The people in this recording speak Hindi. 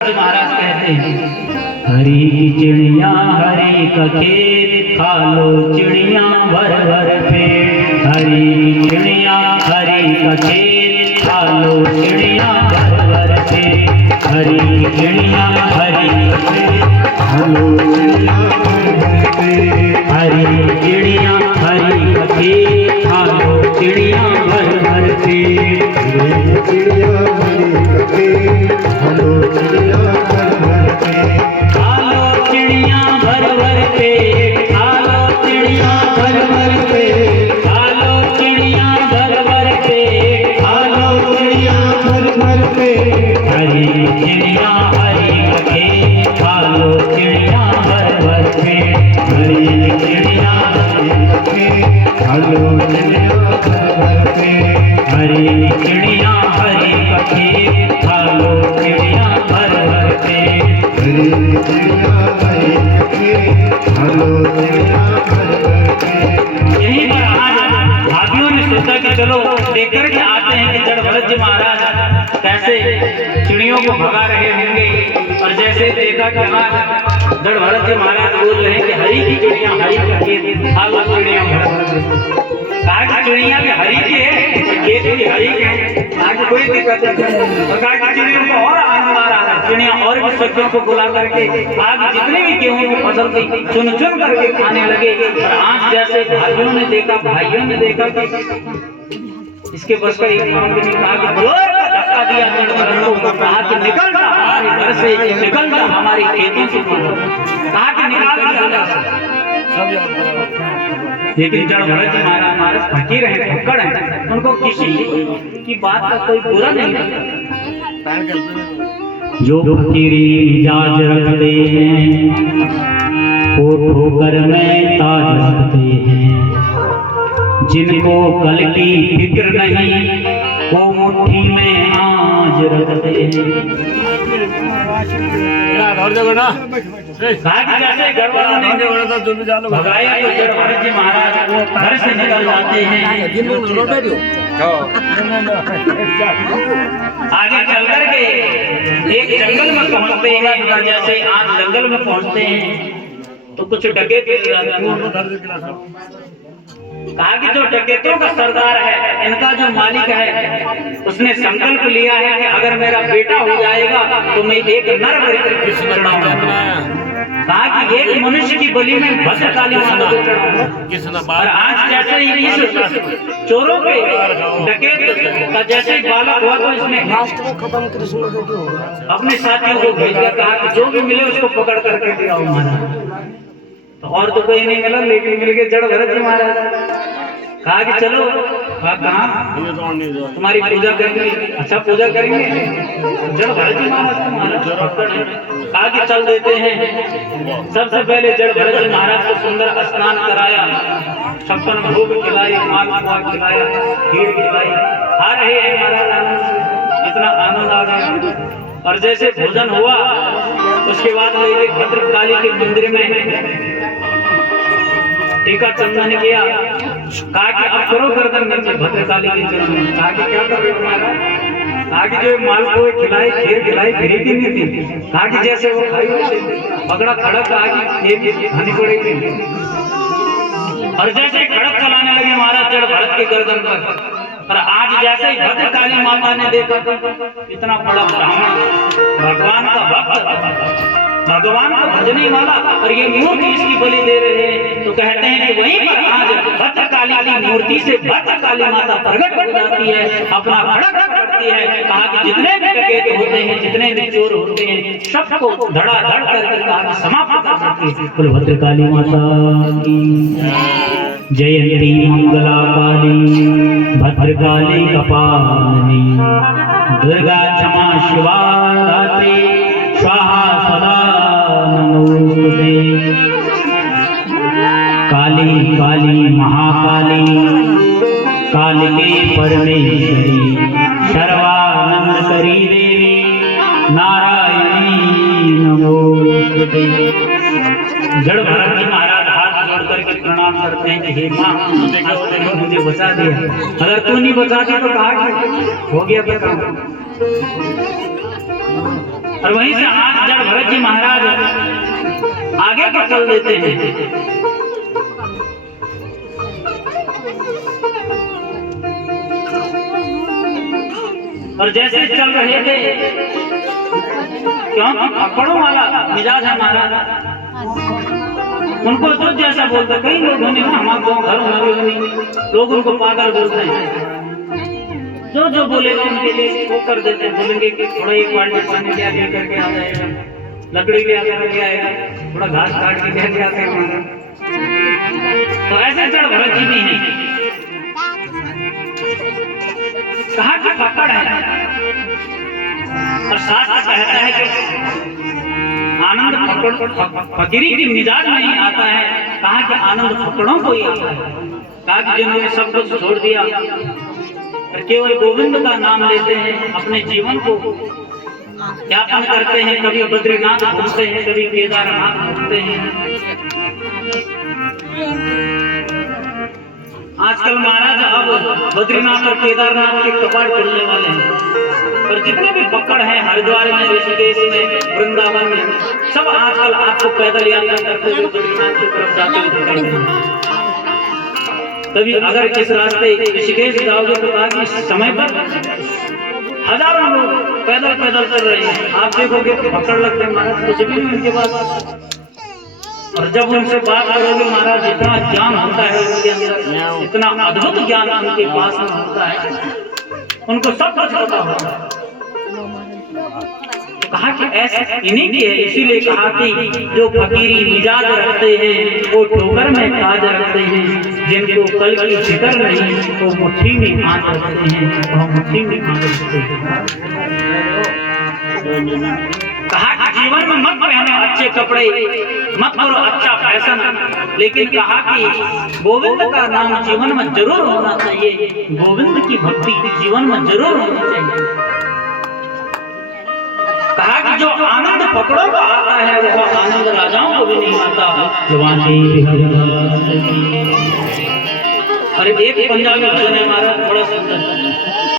महाराज कहते हैं हरी चिड़िया हरी का खेत खा लो चिड़िया भर भर पेट। हरी चिड़िया हरी का खेत खा लो चिड़िया भर भर पेट। हरी चिड़िया हरी का खेत खा लो चिड़िया भर भर पेट। हरी चिड़िया हरी का खेत खा लो चिड़िया भर भर पेट। चिड़िया हरी का खेत खा लो चिड़िया भर भर पेट। खालो चिड़िया भर भर पेट। खालो चिड़िया भर भर पेट। खालो चिड़िया भर भर पेट। खालो चिड़िया भर भर पेट। हरी चिड़िया हरी का खेत खालो चिड़िया भर भर पेट। हरी चिड़िया हरी का खेत खा लो चिड़िया भर भर पेट। हरी चिड़िया हरी का खेत खालो चिड़िया भर भर पेट। हरी चिड़िया हरी का खेत खा लो चिड़िया भर भर पेट। यहीं पर आज भाभियों ने सोचा कि चलो देख कर के आते हैं कि जड़ भरत जी महाराज कैसे चिड़ियों को भगा रहे होंगे। और जैसे देखा कि हाँ जड़ भरत जी महाराज बोल रहे हैं कि हरी की चिड़िया हरी का खेत खा लो चिड़िया भर भर पेट। कहा कि चिड़िया भी हरी की है खेत भी हरी के है। आगे कोई दिक्कत नहीं। और कहा कि चिड़ियों को और आनंद आ रहा है। चिड़िया और भी सब्जियों को बुला करके आगे जितने भी गेहूं की फसल थी चुन चुन करके खाने लगे। और आज जैसे भाइयों ने देखा कि इसके बस का एक काम भी नहीं। कहा कि जोर का धक्का दिया जड़ भरत को। कहा कि निकल जा हमारे घर से, निकल जा हमारे खेतों से। कहा कि निकाल दिया। लेकिन जड़ भरत जी महाराज फकीर हैं, फक्कड़ हैं, उनको किसी की बात का कोई बुरा नहीं लगता। जो फकीरी मिजाज रखते हैं वो ठोकर में ताज रखते हैं। जिनको कल की फिक्र नहीं वो मुट्ठी में आज रखते हैं। जैसे घर वालों ने भगाया तो जड़ भरत जी महाराज वो घर से निकल जाते हैं। आगे चल कर के एक जंगल में पहुंचते हैं। जैसे आज जंगल में पहुंचते हैं तो कुछ डकैत कहा कि जो डकैतों का सरदार है, इनका जो मालिक है, उसने संकल्प लिया है कि अगर मेरा बेटा हो जाएगा तो मैं एक नर बलि चढ़ाऊंगा। कहा कि एक मनुष्य की बलि में भद्रकाली माता को चढ़ाऊंगा। और आज जैसे ही इस चोरों के डकैत का जैसे ही बालक हुआ तो इसने अपने साथियों को भेज दिया। कहा कि जो भी मिले उसको पकड़ करके ले आओ महाराज। तो और तो कोई नहीं मिला, लेकिन मिल गए जड़ भरत जी महाराज। कहा कि चलो कहाँ तुम्हारी पूजा करेंगे। अच्छा पूजा करेंगे। जड़ भरत जी महाराज कहा कि चल देते हैं। सबसे पहले जड़ भरत जी महाराज को सुंदर स्नान कराया, 56 भोग खिलाई, मालपुआ खिलाया, खीर खिलाई। खा रहे हैं महाराज आनंद से, इतना आनंद आ गया। और जैसे भोजन हुआ उसके बाद ले गए भद्रकाली के मंदिर में टीका चंदन किया। कहा कि अब करो गर्दन नीचे भद्रकाली के चरण में। कहा कि क्या कर रहे हो महाराज। कहा कि जो मालपुए खिलाई, खीर खिलाई, खरीदी नहीं थी। कहा कि जैसे वो खाई पकड़ा खड़क। कहा कि खानी पड़ेगी। और जैसे खड़क चलाने लगे महाराज जड़ भरत की गर्दन पर। और आज जैसे ही भद्रकाली माता ने देखा इतना बड़ा ब्राह्मण भगवान का भक्त, भगवान को भजने वाला, और ये मूर्ति इसकी बलि दे रहे हैं। तो कहते हैं कि वहीं पर आज भद्रकाली की मूर्ति से भद्रकाली माता प्रकट हो जाती है, अपना खड़क करती है। कहा कि जितने भी डकैत होते हैं, जितने भी चोर होते हैं, सबको धड़ाधड़ करके कहा कि समाप्त कर देती है। बोलो भद्रकाली माता की जयंती मंगला काली भद्रकाली कपालिनी दुर्गा क्षमा शिवा धात्री स्वाहा सदा नमोस्तुते। काली काली महाकाली कालिके परमेश्वरी सर्वानंद करी देवी नारायणी नमोस्तुते। जड़ भरत जी महाराज हाथ जोड़ करके प्रणाम करते हैं कि हे माँ मुझे बचा दिया। अगर तू नहीं बचाती तो कहा हो गया। और वहीं से आज जब भरत जी महाराज आगे को चल देते हैं, और जैसे चल रहे थे, क्योंकि पकड़ों वाला मिजाज हमारा, उनको जो जैसा बोलते, कई लोग होने हमारे गाँव घर हमारे लोग उनको पागल बोलते हैं, जो बोलेगा उनके लिए वो कर देते हैं। बोलेंगे कि थोड़ा एक बाल्टी पानी ले आके करके आ जाएगा, लकड़ी ले आकर के आएगा, थोड़ा घास काट के लेके आते हैं। तो ऐसे जड़ भरत जी भी हैं। कहा कि पकड़ है, और शास्त्र कहता है कि आनंद फकीरी की मिजाज नहीं आता है। कहा कि आनंद फकड़ों को ही आता है। कहा कि जिन्होंने सब कुछ छोड़ दिया, केवल गोविंद का नाम लेते हैं, अपने जीवन को यापन करते हैं, कभी बद्रीनाथ घूमते हैं, कभी केदारनाथ घूमते हैं। आजकल महाराज अब बद्रीनाथ और केदारनाथ के कपाट खुलने वाले हैं, और जितने भी पकड़ हैं हरिद्वार में, ऋषिकेश में, वृंदावन में, सब आजकल आपको पैदल यात्रा करते हुए बद्रीनाथ की तरफ जाते हुए दिखाई देंगे। तभी अगर इस रास्ते ऋषिकेश जाओगे तो आज इस समय पर हजारों लोग पैदल पैदल चल रहे हैं। आप देखोगे तो पकड़ लगते हैं महाराज, कुछ भी नहीं उनके पास। और जब उनसे बात करोगे महाराज, इतना ज्ञान होता है उनके अंदर, इतना अद्भुत ज्ञान उनके पास में होता है, उनको सब कुछ पता होता है। कहा कि ऐसा इन्हीं की है, इसीलिए कहा कि जो फकीरी मिजाज रखते हैं वो ठोकर में ताज रखते हैं, जिनको कल की फिक्र नहीं वो मुट्ठी में आंच रखते हैं, वो मुट्ठी में आंच रखते हैं। कहा कि जीवन में मत पहनो अच्छे कपड़े, मत करो अच्छा फैशन, लेकिन कहा कि गोविंद का नाम जीवन में जरूर होना चाहिए, गोविंद की भक्ति जीवन में जरूर होनी चाहिए। कहा कि जो आनंद पकड़ों को आता है वो आनंद राजाओं को भी नहीं आता। और एक पंजाबी भजन है हमारा, बड़ा सुंदर।